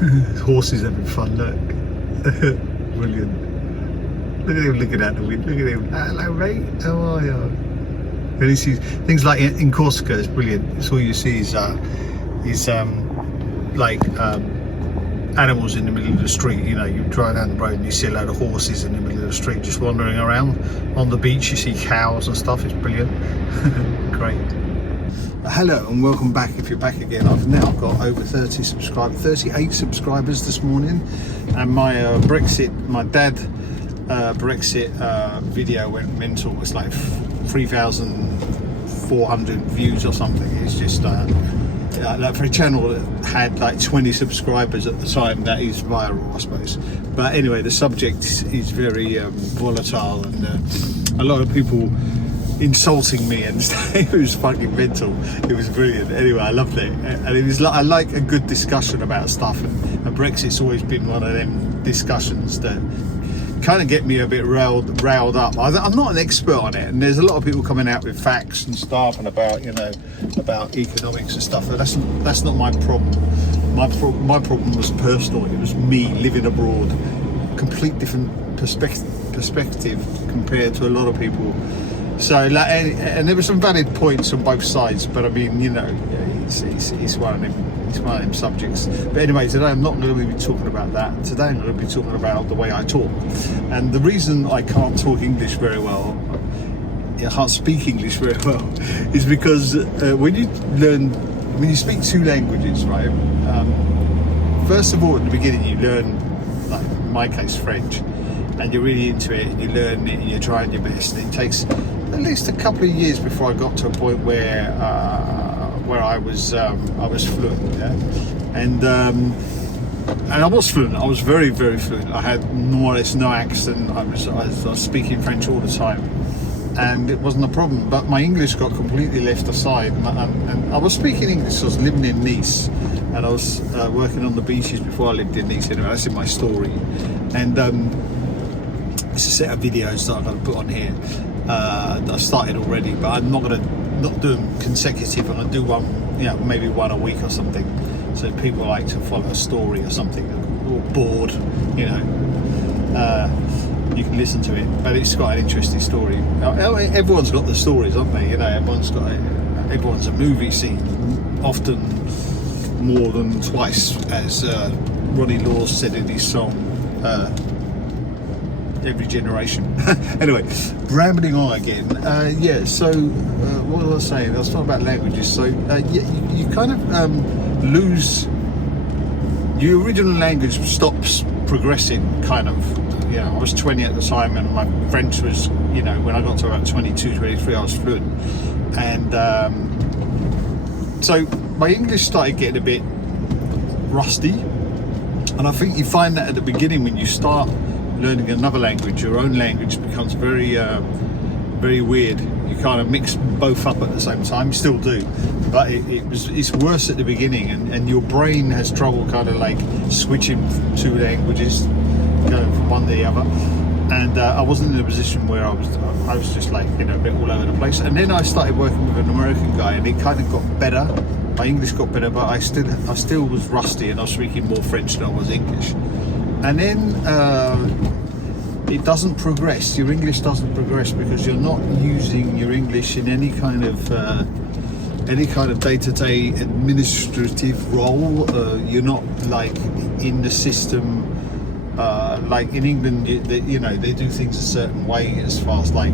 Horses having fun, look. Brilliant. Look at him looking out the window. Look at him. Hello, mate. How are you? And he sees things like in Corsica. It's brilliant. It's all you see is animals in the middle of the street. You know, you drive down the road and you see a load of horses in the middle of the street just wandering around. On the beach you see cows and stuff. It's brilliant. Great. Hello and welcome back. If you're back again, I've now got over 38 subscribers this morning, and my my dad Brexit video went mental. It's like 3,400 views or something. It's just like for a channel that had like 20 subscribers at the time, that is viral, I suppose. But anyway, the subject is very volatile, and a lot of people insulting me and stuff. It was fucking mental. It was brilliant. Anyway, I loved it, and it was like, I like a good discussion about stuff, and Brexit's always been one of them discussions that kind of get me a bit riled up. I'm not an expert on it, and there's a lot of people coming out with facts and stuff and about, you know, about economics and stuff, but that's not my problem. My problem was personal. It was me living abroad, complete different perspective compared to a lot of people. So like, and there were some valid points on both sides, but I mean, you know, it's one of them subjects. But anyway, today I'm not going to be talking about that. Today I'm going to be talking about the way I talk. And the reason I can't talk English very well, I can't speak English very well, is because when you speak two languages, right? First of all, at the beginning you learn, like in my case, French, and you're really into it, and you learn it, and you're trying your best. And it takes at least a couple of years before I got to a point where I was fluent, yeah? And I was fluent. I was very, very fluent. I had more or less no accent. I was speaking French all the time, and it wasn't a problem. But my English got completely left aside, and I was speaking English. I was living in Nice, and I was working on the beaches before I lived in Nice. Anyway, that's in my story, and it's a set of videos that I'm going to put on here that I've started already, but I'm not going to do them consecutive. I'm going to do one, you know, maybe one a week or something, so if people like to follow a story or something, or bored, you know, you can listen to it. But it's got an interesting story. Everyone's got the stories, haven't they? You know, everyone's a movie scene, often more than twice, as Ronnie Law said in his song, Every Generation. Anyway, rambling on again. So what was I saying? I was talking about languages. So you kind of lose your original language, stops progressing, kind of. You know, I was 20 at the time, and my French was, you know, when I got to about 22, 23, I was fluent, and so my English started getting a bit rusty. And I think you find that at the beginning, when you start learning another language, your own language becomes very very weird. You kind of mix both up at the same time. You still do, but it's worse at the beginning, and your brain has trouble kind of like switching two languages, going from one to the other. And I wasn't in a position where I was just like, you know, a bit all over the place. And then I started working with an American guy, and it kind of got better. My English got better, but I still was rusty, and I was speaking more French than I was English. And then it doesn't progress. Your English doesn't progress because you're not using your English in any kind of day-to-day administrative role. You're not like in the system. Like in England, you know, they do things a certain way as far as like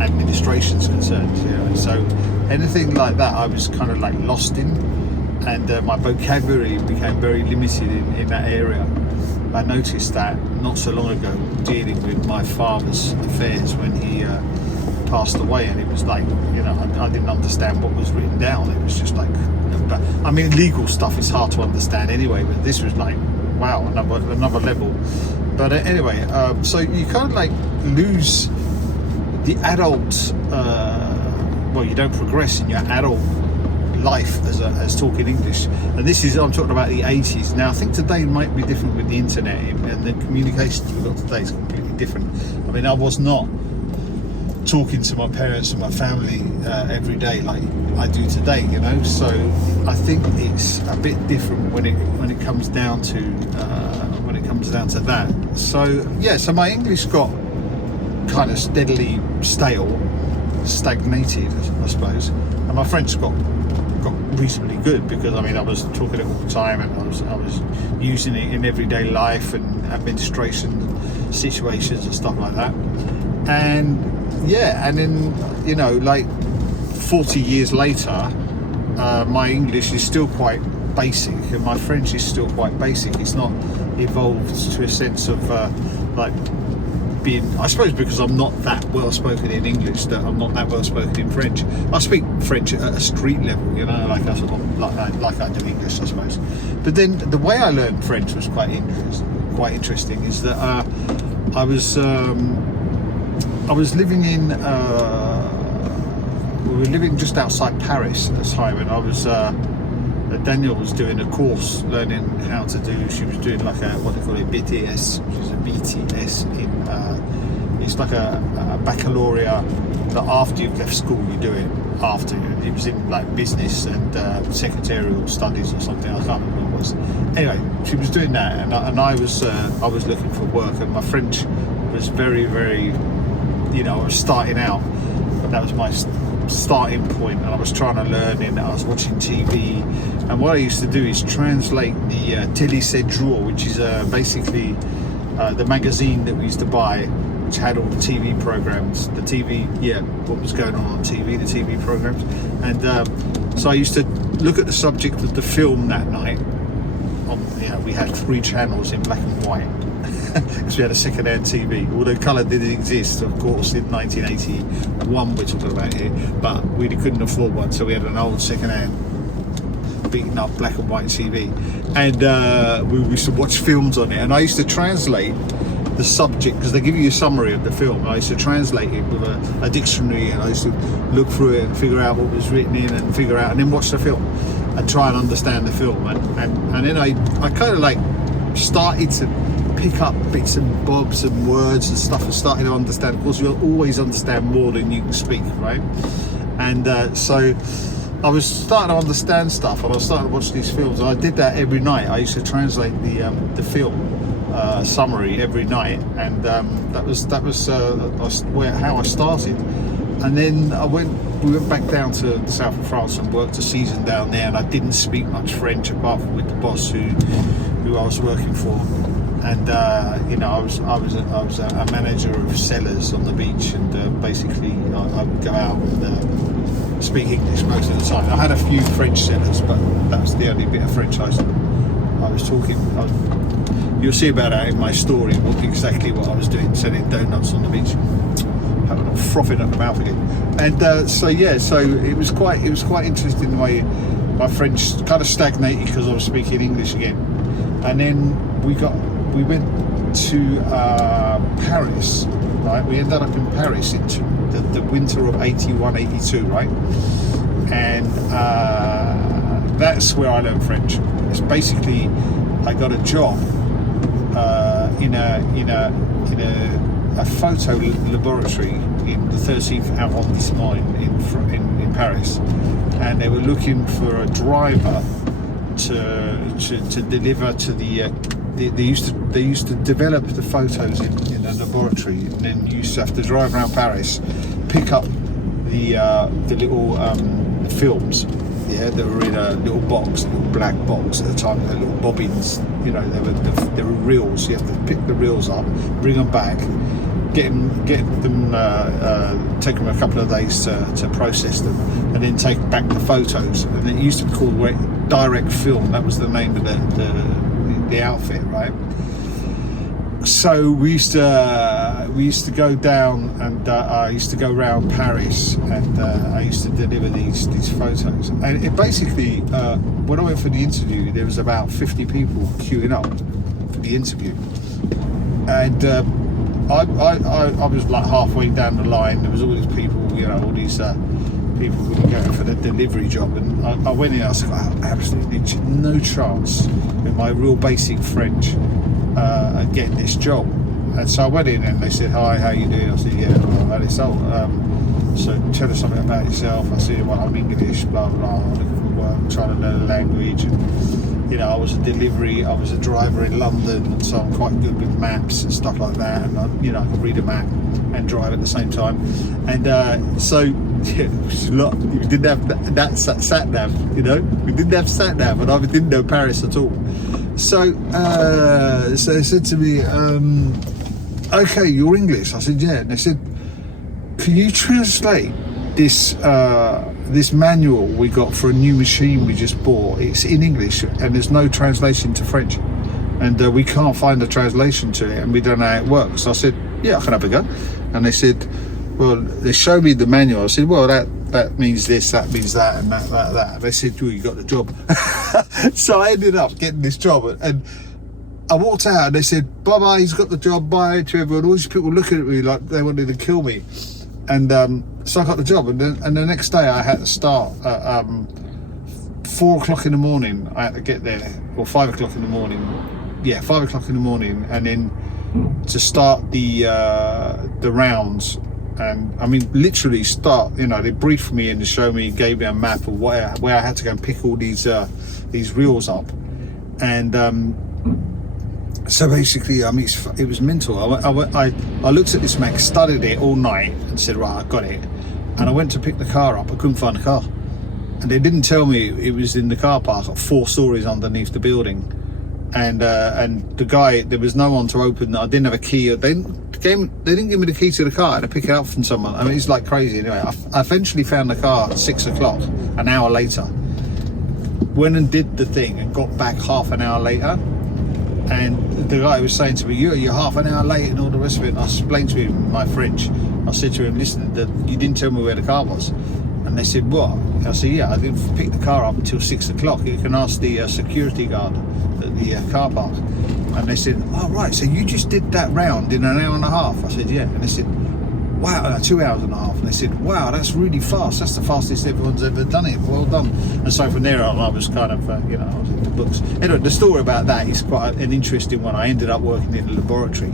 administration's concerned. You know? So anything like that, I was kind of like lost in, and my vocabulary became very limited in that area. I noticed that not so long ago, dealing with my father's affairs when he passed away, and it was like, you know, I didn't understand what was written down. It was just like, I mean, legal stuff is hard to understand anyway, but this was like, wow, another level. But anyway, so you kind of like lose the adult, well, you don't progress in your adult life as talking English. And this is, I'm talking about the 80s. Now I think today might be different with the internet, and the communications we've got today is completely different. I mean, I was not talking to my parents and my family every day like I do today, you know. So I think it's a bit different when it comes down to that. So yeah, so my English got kind of steadily stagnated, I suppose, and my French got reasonably good, because I mean I was talking it all the time, and I was using it in everyday life and administration situations and stuff like that. And yeah, and then, you know, like 40 years later, my English is still quite basic, and my French is still quite basic. It's not evolved to a sense of like being, I suppose because I'm not that well spoken in English, that I'm not that well spoken in French. I speak French at a street level, you know, like I sort of like I do English, I suppose. But then the way I learned French was quite interesting. Is that I was living in we were living just outside Paris at the time, and I was Daniel was doing a course learning how to do. She was doing like a, what they call it, BTS, which is a BTS in. It's like a baccalaureate that after you've left school you do it after. It was in like business and secretarial studies or something. I can't remember what it was. Anyway, she was doing that, and I was looking for work, and my French was very, very, you know, I was starting out. That was my starting point, and I was trying to learn it. I was watching TV, and what I used to do is translate the Télé 7 Jours, which is basically the magazine that we used to buy, which had all the TV programs, the TV, what was going on TV, the TV programs. And so I used to look at the subject of the film that night. You know, we had 3 channels in black and white, because we had a second-hand TV, although colour didn't exist, of course, in 1981 we're talking about here, but we couldn't afford one, so we had an old second-hand beaten up black and white TV, and we used to watch films on it, and I used to translate the subject, because they give you a summary of the film. I used to translate it with a dictionary, and I used to look through it and figure out what was written in, and then watch the film and try and understand the film, and then I kind of like started to pick up bits and bobs and words and stuff, and started to understand. Of course, you'll always understand more than you can speak, right? And so I was starting to understand stuff, and I was starting to watch these films, and I did that every night. I used to translate the film summary every night, and that was how I started. And then we went back down to the south of France and worked a season down there, and I didn't speak much French apart from with the boss who I was working for. And you know, I was a manager of sellers on the beach, and basically I would go out and speak English most of the time. I had a few French sellers, but that was the only bit of French I was talking. You'll see about that in my story, exactly what I was doing, selling donuts on the beach, having a frothing at the mouth again. And so it was quite interesting the way my French kind of stagnated, because I was speaking English again. And then we went to Paris, right? We ended up in Paris into the winter of 81, 82, right? And that's where I learned French. It's basically, I got a job in a photo laboratory in the 13th arrondissement in Paris, and they were looking for a driver to deliver to the. They used to develop the photos in a laboratory, and then you used to have to drive around Paris, pick up the little films, that were in a little box, a little black box at the time, the little bobbins. You know, they were reels. You have to pick the reels up, bring them back, get them, take them a couple of days to process them, and then take back the photos. And it used to be called direct film. That was the name of the outfit, right? So we used to go down, and I used to go around Paris, and I used to deliver these photos. And it basically, when I went for the interview, there was about 50 people queuing up for the interview, and I was like halfway down the line. There was all these people, all these people who were going for the delivery job, and I went in. I was like, absolutely no chance with my real basic French getting this job. And so I went in and they said, hi, how you doing? I said, yeah, well, that is so. So tell us something about yourself. I said, well, I'm English, blah, blah, I'm looking for work, trying to learn a language. And, you know, I was a driver in London, so I'm quite good with maps and stuff like that. And, I can read a map and drive at the same time. And so, yeah, we didn't have that sat nav, you know, we didn't have sat nav, and I didn't know Paris at all. So they said to me, okay, you're English. I said, yeah. And they said, can you translate this manual we got for a new machine we just bought? It's in English and there's no translation to French, and we can't find a translation to it, and we don't know how it works. So I said, yeah, I can have a go. And they said, well, they showed me the manual. I said, well, that means this, that means that, and that. They said, well, you got the job. So I ended up getting this job, and I walked out and they said, bye-bye, he's got the job, bye to everyone. All these people looking at me like they wanted to kill me. And so I got the job, and the next day I had to start at 4 o'clock in the morning. I had to get there, or 5 o'clock in the morning. Yeah, 5 o'clock in the morning, and then to start the rounds. And I mean, literally start. You know, they briefed me and showed me, gave me a map of where I had to go and pick all these reels up, and so basically, I mean, it was mental. I looked at this map, studied it all night, and said, right, I got it. And I went to pick the car up. I couldn't find the car, and they didn't tell me it was in the car park, 4 stories underneath the building. And the guy, there was no one to open. I didn't have a key. They didn't give me the key to the car. I had to pick it up from someone. I mean, it's like crazy. Anyway, I eventually found the car at 6 o'clock, an hour later. Went and did the thing and got back half an hour later. And the guy was saying to me, you're half an hour late and all the rest of it. And I explained to him my French. I said to him, listen, you didn't tell me where the car was. And they said, what? I said, yeah, I didn't pick the car up until 6 o'clock. You can ask the security guard at the car park. And they said, oh, right, so you just did that round in an hour and a half? I said, yeah. And they said, wow, 2 hours and a half. And they said, wow, that's really fast. That's the fastest everyone's ever done it. Well done. And so from there on, I was kind of, I was in the books. Anyway, the story about that is quite an interesting one. I ended up working in a laboratory,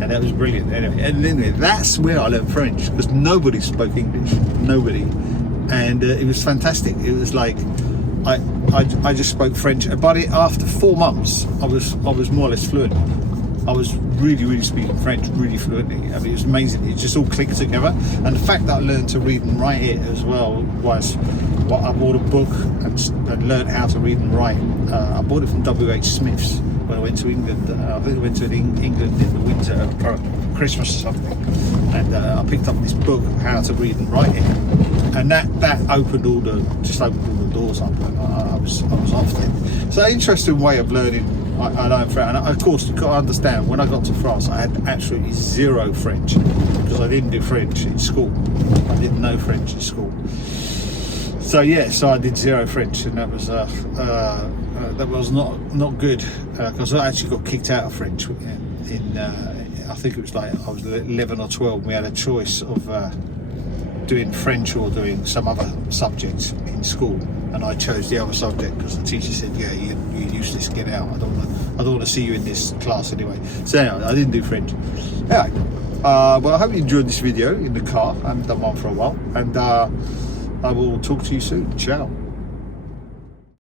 and that was brilliant. Anyway, that's where I learned French, because nobody spoke English. Nobody. And it was fantastic. It was like, I just spoke French. But after 4 months, I was more or less fluent. I was really speaking French really fluently. I mean, it was amazing. It just all clicked together. And the fact that I learned to read and write it as well was what I bought a book and learned how to read and write. I bought it from W.H. Smith's when I went to England. I think I went to England in the winter for Christmas or something. And I picked up this book, How to Read and Write It. And that opened all the doors up, and I was off then. So interesting way of learning. I learned French, and of course you've got to understand, when I got to France I had absolutely zero French, because I didn't do French in school. I didn't know French in school. So yeah, so I did zero French, and that was not good, because I actually got kicked out of French in I think it was like I was 11 or 12. We had a choice of doing French or doing some other subject in school, and I chose the other subject because the teacher said, yeah, you're useless, get out, I don't want to see you in this class anyway. So anyway, I didn't do French. Anyway, well, I hope you enjoyed this video in the car. I haven't done one for a while, and I will talk to you soon. Ciao.